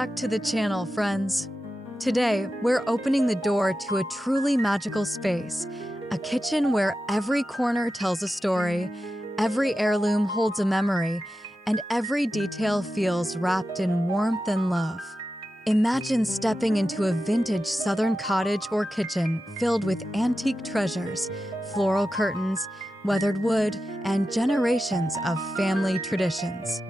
back to the channel, friends. Today, we're opening the door to a truly magical space, a kitchen where every corner tells a story, every heirloom holds a memory, and every detail feels wrapped in warmth and love. Imagine stepping into a vintage southern cottage or kitchen filled with antique treasures, floral curtains, weathered wood, and generations of family traditions.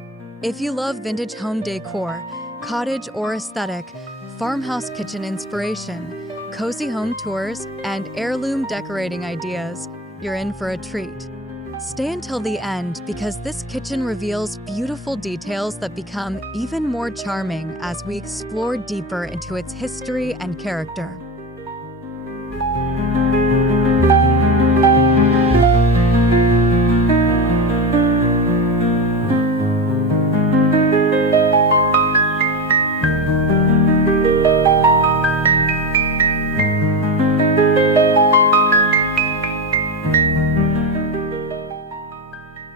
If you love vintage home decor, cottage or aesthetic, farmhouse kitchen inspiration, cozy home tours, and heirloom decorating ideas, you're in for a treat. Stay until the end because this kitchen reveals beautiful details that become even more charming as we explore deeper into its history and character.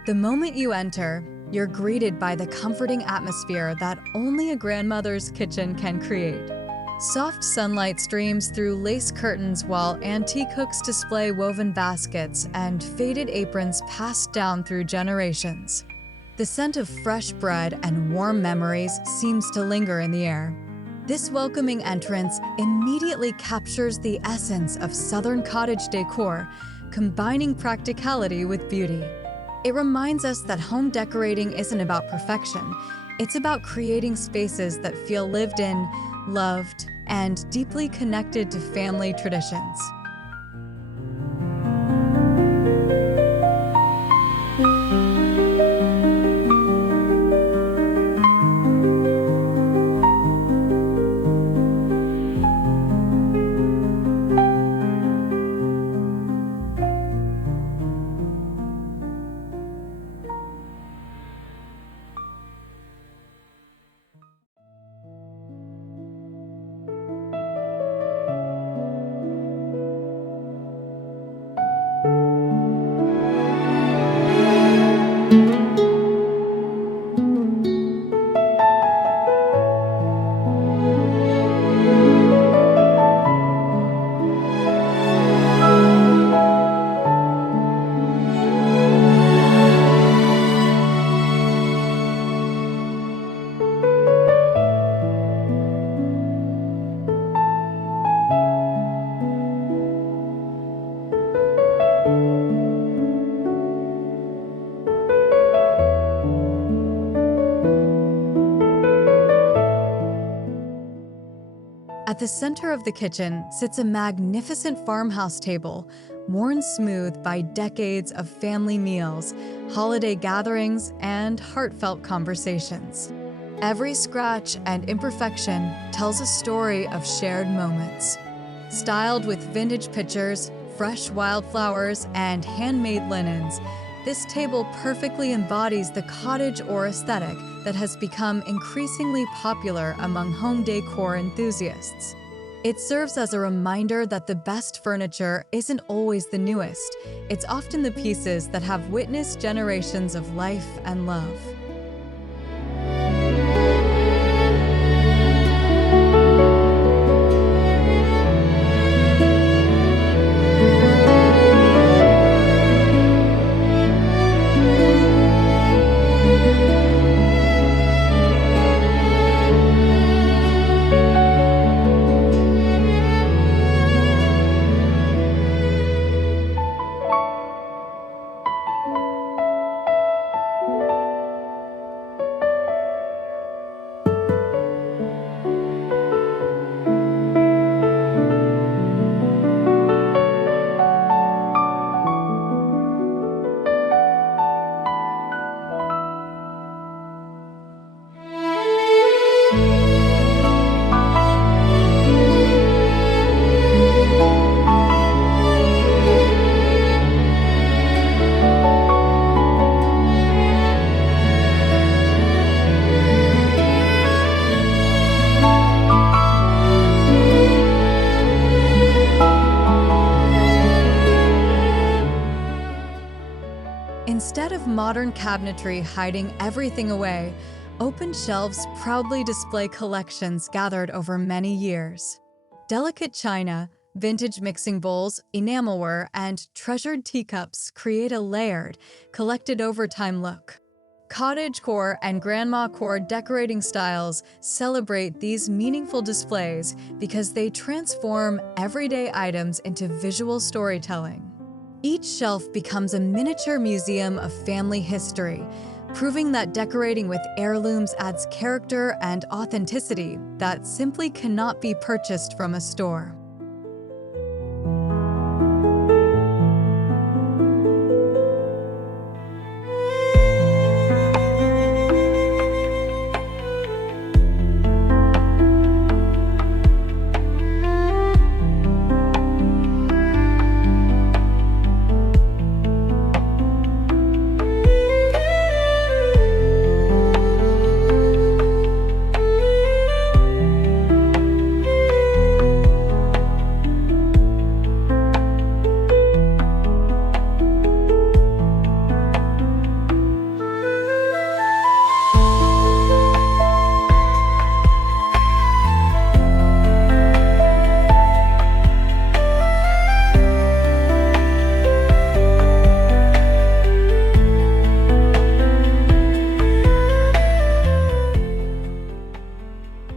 The moment you enter, you're greeted by the comforting atmosphere that only a grandmother's kitchen can create. Soft sunlight streams through lace curtains while antique hooks display woven baskets and faded aprons passed down through generations. The scent of fresh bread and warm memories seems to linger in the air. This welcoming entrance immediately captures the essence of Southern cottage decor, combining practicality with beauty. It reminds us that home decorating isn't about perfection. It's about creating spaces that feel lived in, loved, and deeply connected to family traditions. At the center of the kitchen sits a magnificent farmhouse table, worn smooth by decades of family meals, holiday gatherings, and heartfelt conversations. Every scratch and imperfection tells a story of shared moments. Styled with vintage pictures, fresh wildflowers, and handmade linens, this table perfectly embodies the cottage-or aesthetic that has become increasingly popular among home decor enthusiasts. It serves as a reminder that the best furniture isn't always the newest. It's often the pieces that have witnessed generations of life and love. Instead of modern cabinetry hiding everything away, Open shelves proudly display collections gathered over many years. Delicate china, vintage mixing bowls, enamelware, and treasured teacups create a layered, collected over time look. Cottagecore and Grandmacore decorating styles celebrate these meaningful displays because they transform everyday items into visual storytelling. Each shelf becomes a miniature museum of family history, proving that decorating with heirlooms adds character and authenticity that simply cannot be purchased from a store.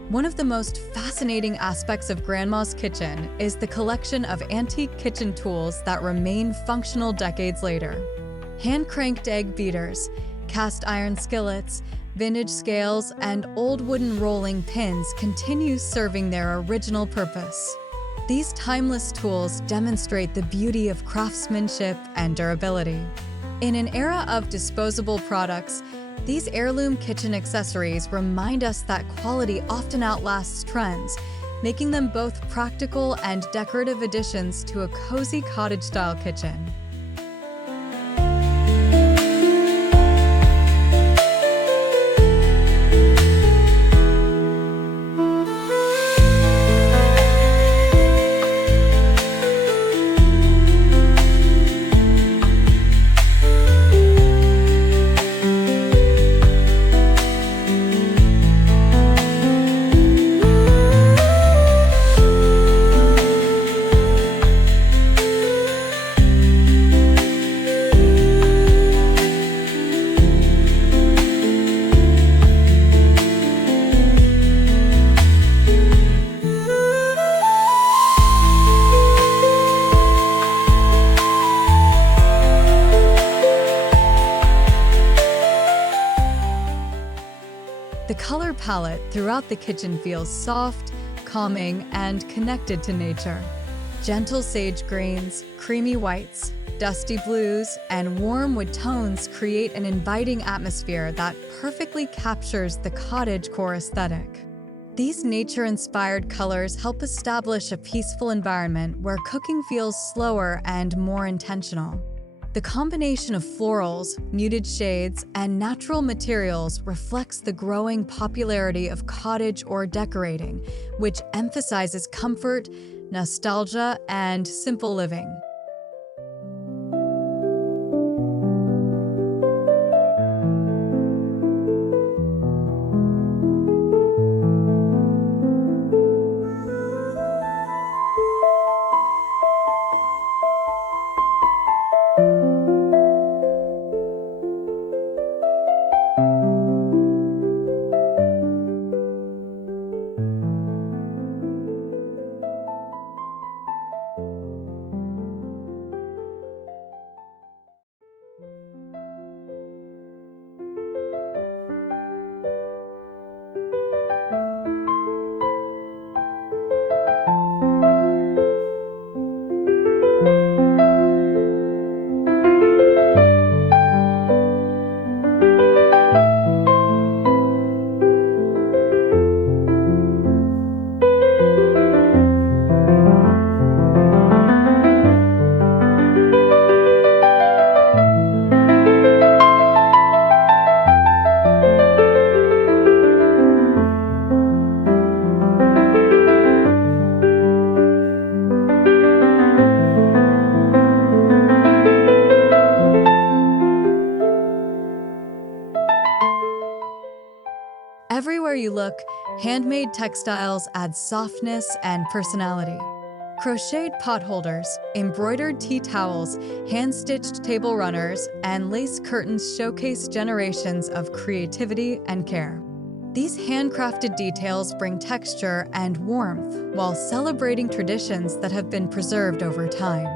One of the most fascinating aspects of Grandma's kitchen is the collection of antique kitchen tools that remain functional decades later. Hand-cranked egg beaters, cast iron skillets, vintage scales, and old wooden rolling pins continue serving their original purpose. These timeless tools demonstrate the beauty of craftsmanship and durability. In an era of disposable products, these heirloom kitchen accessories remind us that quality often outlasts trends, making them both practical and decorative additions to a cozy cottage-style kitchen. The color palette throughout the kitchen feels soft, calming, and connected to nature. Gentle sage greens, creamy whites, dusty blues, and warm wood tones create an inviting atmosphere that perfectly captures the cottagecore aesthetic. These nature-inspired colors help establish a peaceful environment where cooking feels slower and more intentional. The combination of florals, muted shades, and natural materials reflects the growing popularity of cottage or decorating, which emphasizes comfort, nostalgia, and simple living. look, handmade textiles add softness and personality. Crocheted pot holders, embroidered tea towels, hand-stitched table runners, and lace curtains showcase generations of creativity and care. These handcrafted details bring texture and warmth while celebrating traditions that have been preserved over time.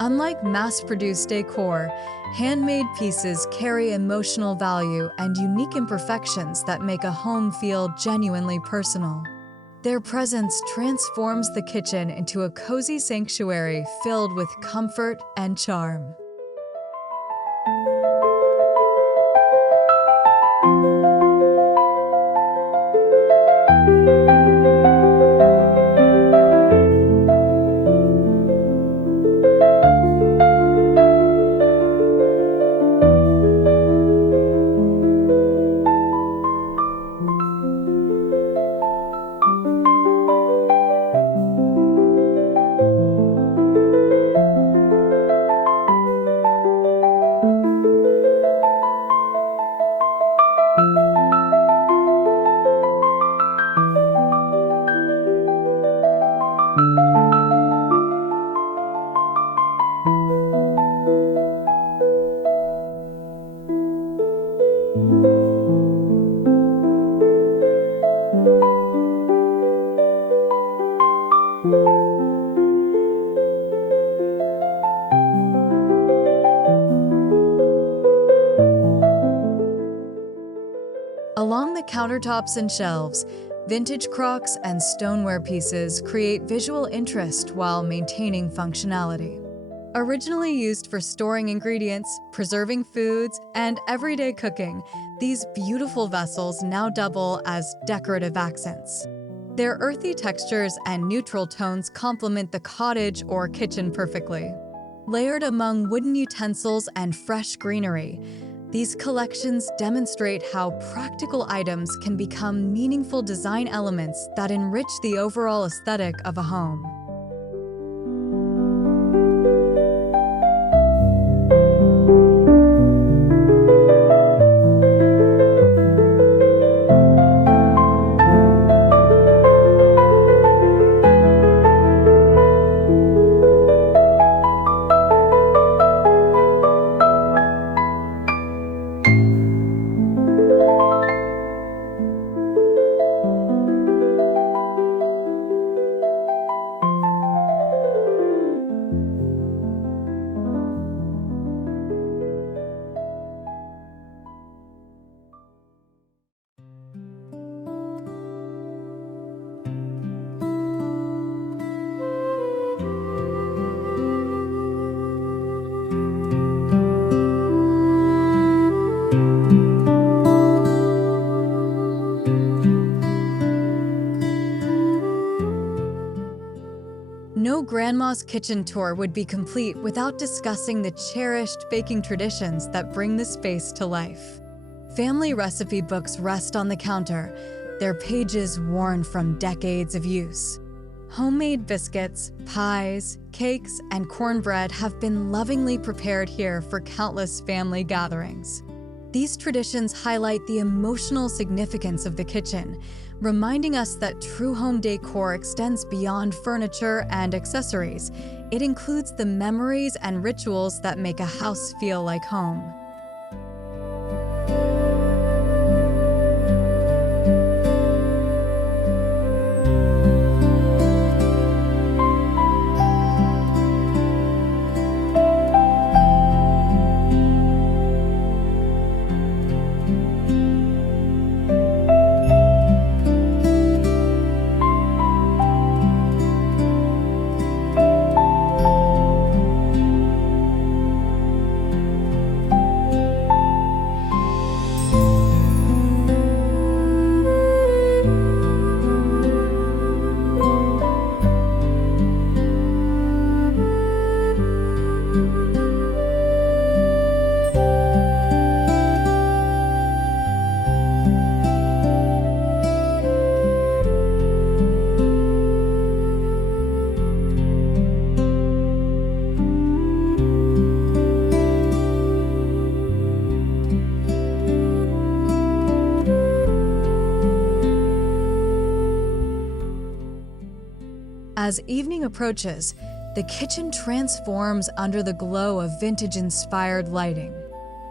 Unlike mass-produced decor, handmade pieces carry emotional value and unique imperfections that make a home feel genuinely personal. Their presence transforms the kitchen into a cozy sanctuary filled with comfort and charm. Along the countertops and shelves, vintage Crocks and Stoneware pieces create visual interest while maintaining functionality. Originally used for storing ingredients, preserving foods, and everyday cooking, these beautiful vessels now double as decorative accents. Their earthy textures and neutral tones complement the cottage or kitchen perfectly. Layered among wooden utensils and fresh greenery, these collections demonstrate how practical items can become meaningful design elements that enrich the overall aesthetic of a home. No Grandma's kitchen tour would be complete without discussing the cherished baking traditions that bring the space to life. Family recipe books rest on the counter, their pages worn from decades of use. Homemade biscuits, pies, cakes, and cornbread have been lovingly prepared here for countless family gatherings. These traditions highlight the emotional significance of the kitchen, reminding us that true home decor extends beyond furniture and accessories. It includes the memories and rituals that make a house feel like home. As evening approaches, the kitchen transforms under the glow of vintage-inspired lighting.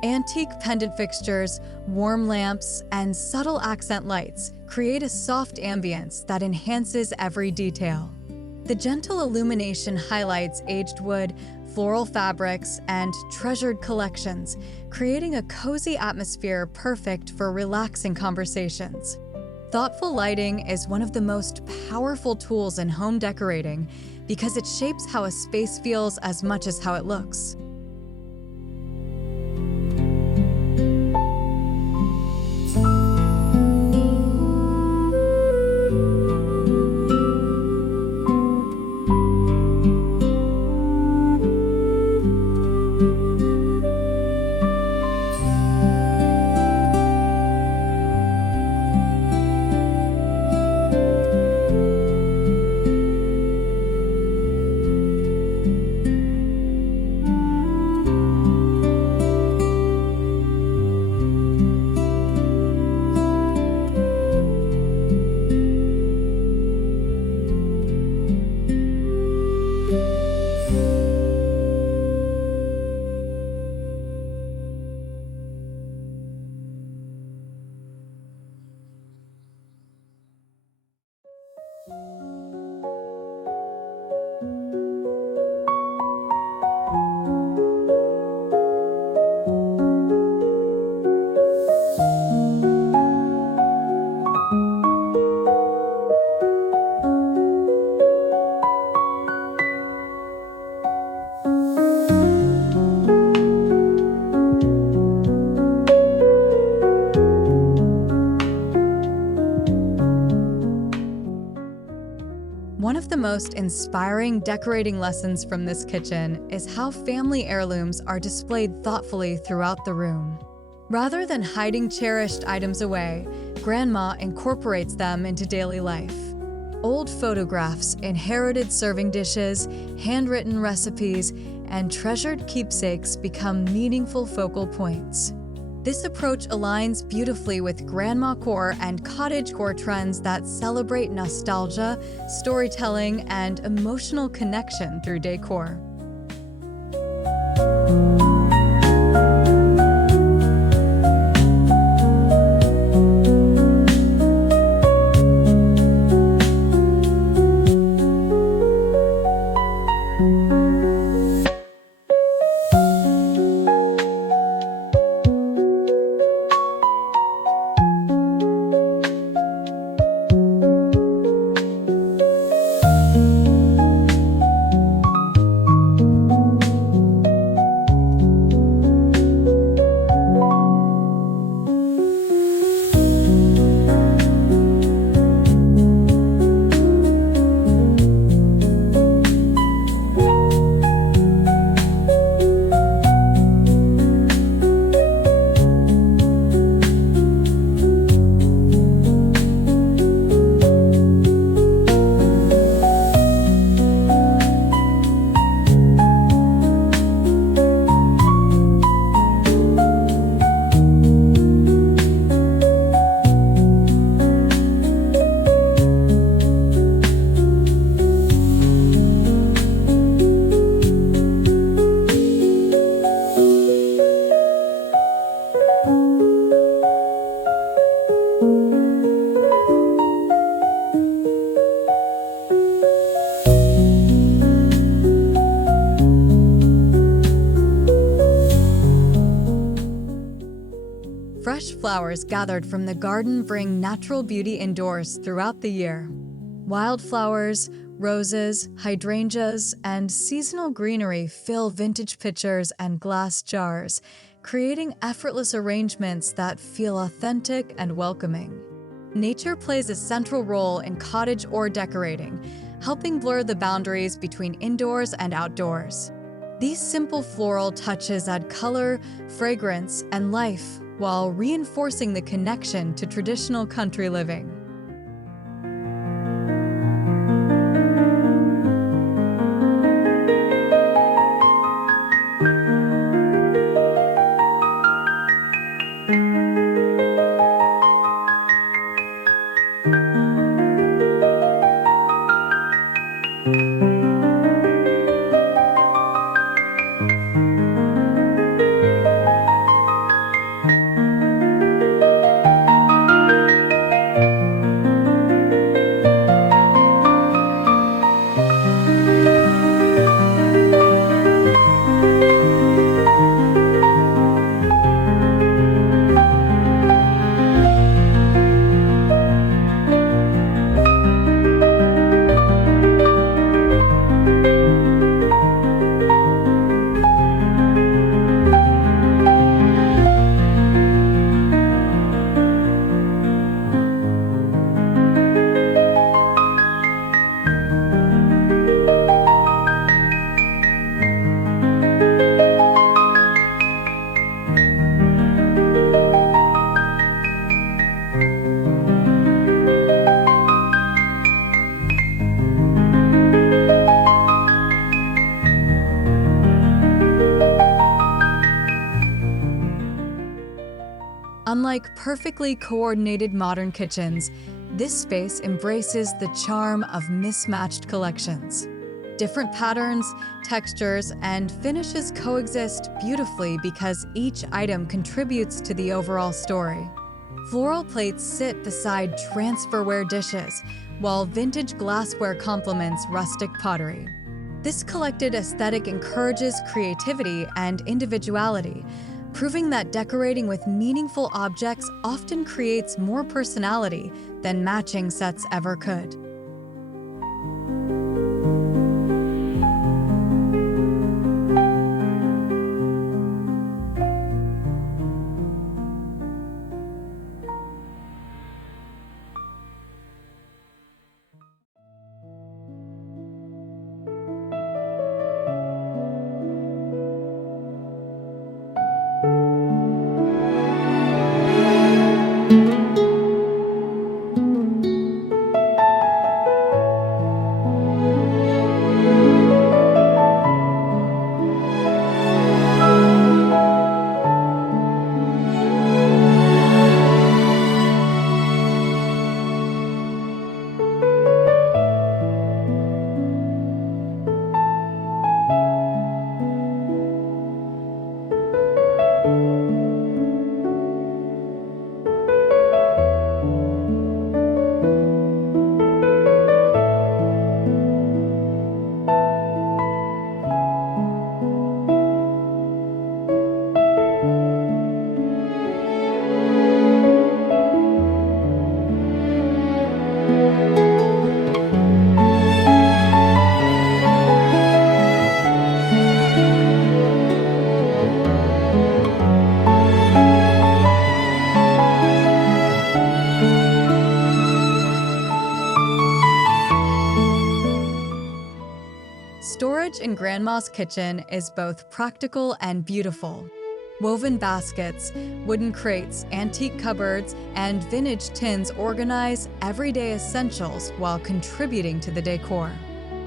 Antique pendant fixtures, warm lamps, and subtle accent lights create a soft ambience that enhances every detail. The gentle illumination highlights aged wood, floral fabrics, and treasured collections, creating a cozy atmosphere perfect for relaxing conversations. Thoughtful lighting is one of the most powerful tools in home decorating because it shapes how a space feels as much as how it looks. One of the most inspiring decorating lessons from this kitchen is how family heirlooms are displayed thoughtfully throughout the room. Rather than hiding cherished items away, Grandma incorporates them into daily life. Old photographs, inherited serving dishes, handwritten recipes, and treasured keepsakes become meaningful focal points. This approach aligns beautifully with Grandmacore and Cottagecore trends that celebrate nostalgia, storytelling, and emotional connection through decor. Fresh flowers gathered from the garden bring natural beauty indoors throughout the year. Wildflowers, roses, hydrangeas, and seasonal greenery fill vintage pitchers and glass jars, creating effortless arrangements that feel authentic and welcoming. Nature plays a central role in cottage or decorating, helping blur the boundaries between indoors and outdoors. These simple floral touches add color, fragrance, and life while reinforcing the connection to traditional country living. Unlike perfectly coordinated modern kitchens, this space embraces the charm of mismatched collections. Different patterns, textures, and finishes coexist beautifully because each item contributes to the overall story. Floral plates sit beside transferware dishes, while vintage glassware complements rustic pottery. This collected aesthetic encourages creativity and individuality, proving that decorating with meaningful objects often creates more personality than matching sets ever could. Storage in Grandma's kitchen is both practical and beautiful. Woven baskets, wooden crates, antique cupboards, and vintage tins organize everyday essentials while contributing to the decor.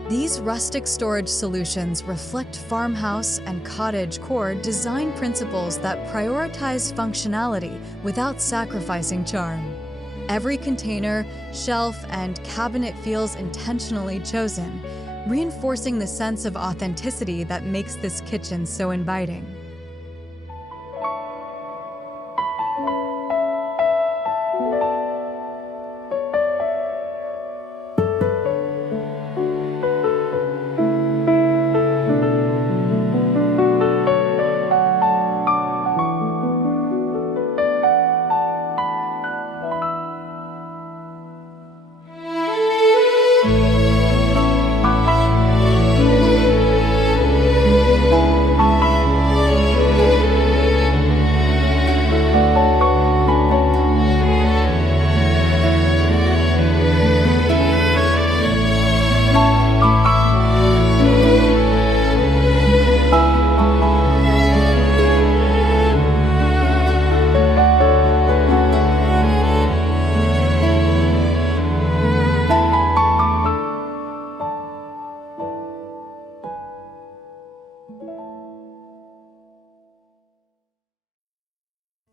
These rustic storage solutions reflect Farmhouse and Cottagecore design principles that prioritize functionality without sacrificing charm. Every container, shelf, and cabinet feels intentionally chosen, reinforcing the sense of authenticity that makes this kitchen so inviting.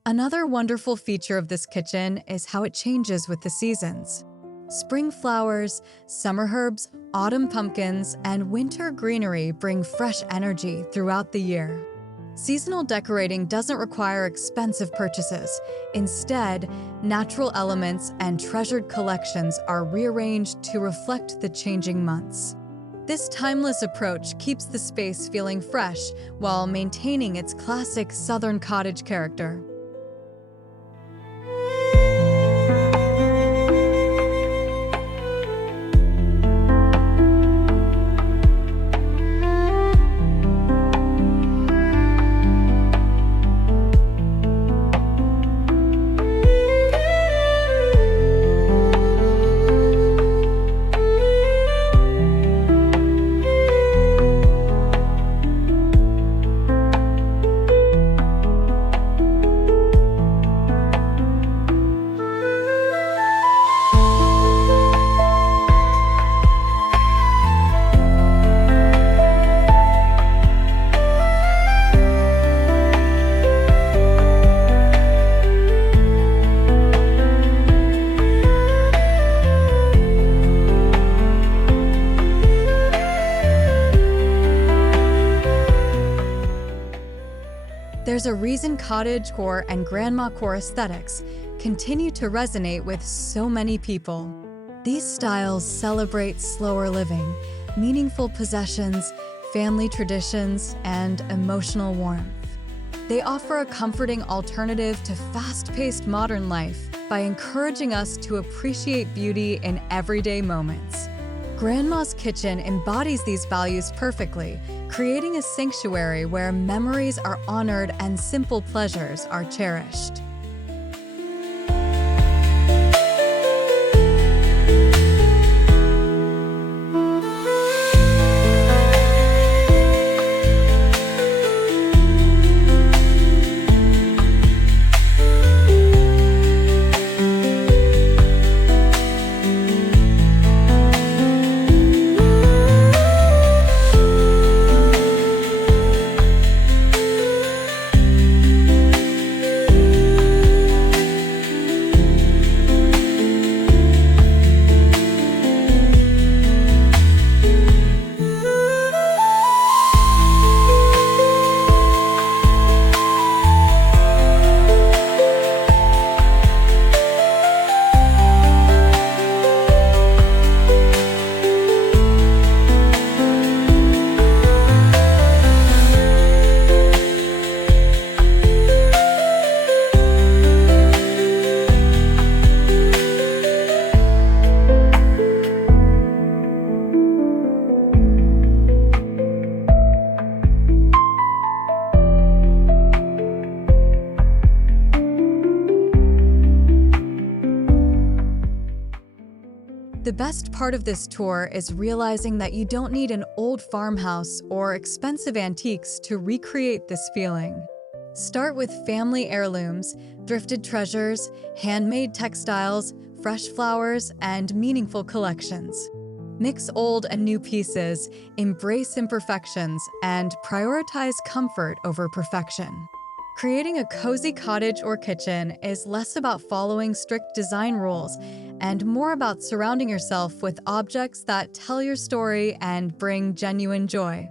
Another wonderful feature of this kitchen is how it changes with the seasons. Spring flowers, summer herbs, autumn pumpkins, and winter greenery bring fresh energy throughout the year. Seasonal decorating doesn't require expensive purchases. Instead, natural elements and treasured collections are rearranged to reflect the changing months. This timeless approach keeps the space feeling fresh while maintaining its classic Southern cottage character. There's a reason cottagecore and grandmacore aesthetics continue to resonate with so many people. These styles celebrate slower living, meaningful possessions, family traditions, and emotional warmth. They offer a comforting alternative to fast-paced modern life by encouraging us to appreciate beauty in everyday moments. Grandma's kitchen embodies these values perfectly, creating a sanctuary where memories are honored and simple pleasures are cherished. The best part of this tour is realizing that you don't need an old farmhouse or expensive antiques to recreate this feeling. Start with family heirlooms, thrifted treasures, handmade textiles, fresh flowers, and meaningful collections. Mix old and new pieces, embrace imperfections, and prioritize comfort over perfection. Creating a cozy cottage or kitchen is less about following strict design rules and more about surrounding yourself with objects that tell your story and bring genuine joy.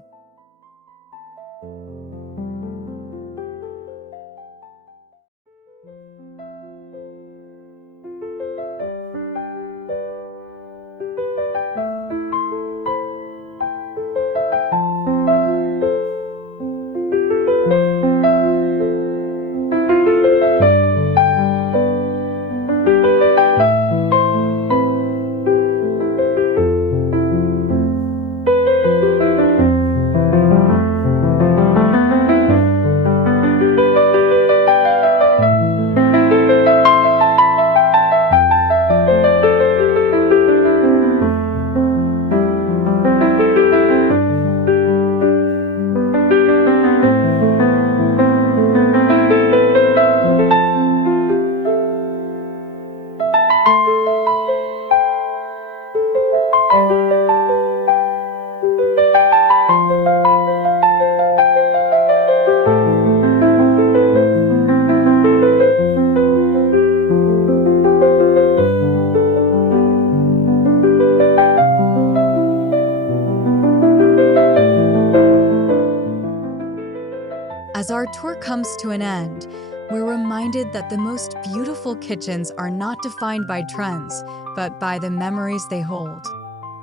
As our tour comes to an end, we're reminded that the most beautiful kitchens are not defined by trends, but by the memories they hold.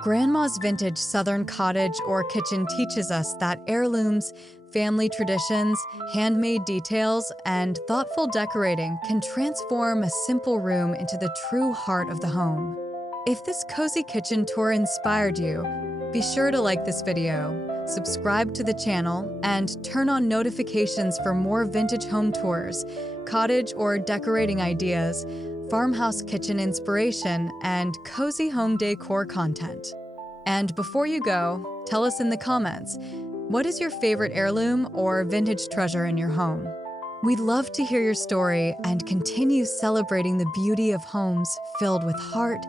Grandma's vintage Southern cottage or kitchen teaches us that heirlooms, family traditions, handmade details, and thoughtful decorating can transform a simple room into the true heart of the home. If this cozy kitchen tour inspired you, be sure to like this video, subscribe to the channel, and turn on notifications for more vintage home tours, cottage or decorating ideas, farmhouse kitchen inspiration, and cozy home decor content. And before you go, tell us in the comments, what is your favorite heirloom or vintage treasure in your home? We'd love to hear your story and continue celebrating the beauty of homes filled with heart,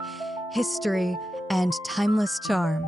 history, and timeless charm.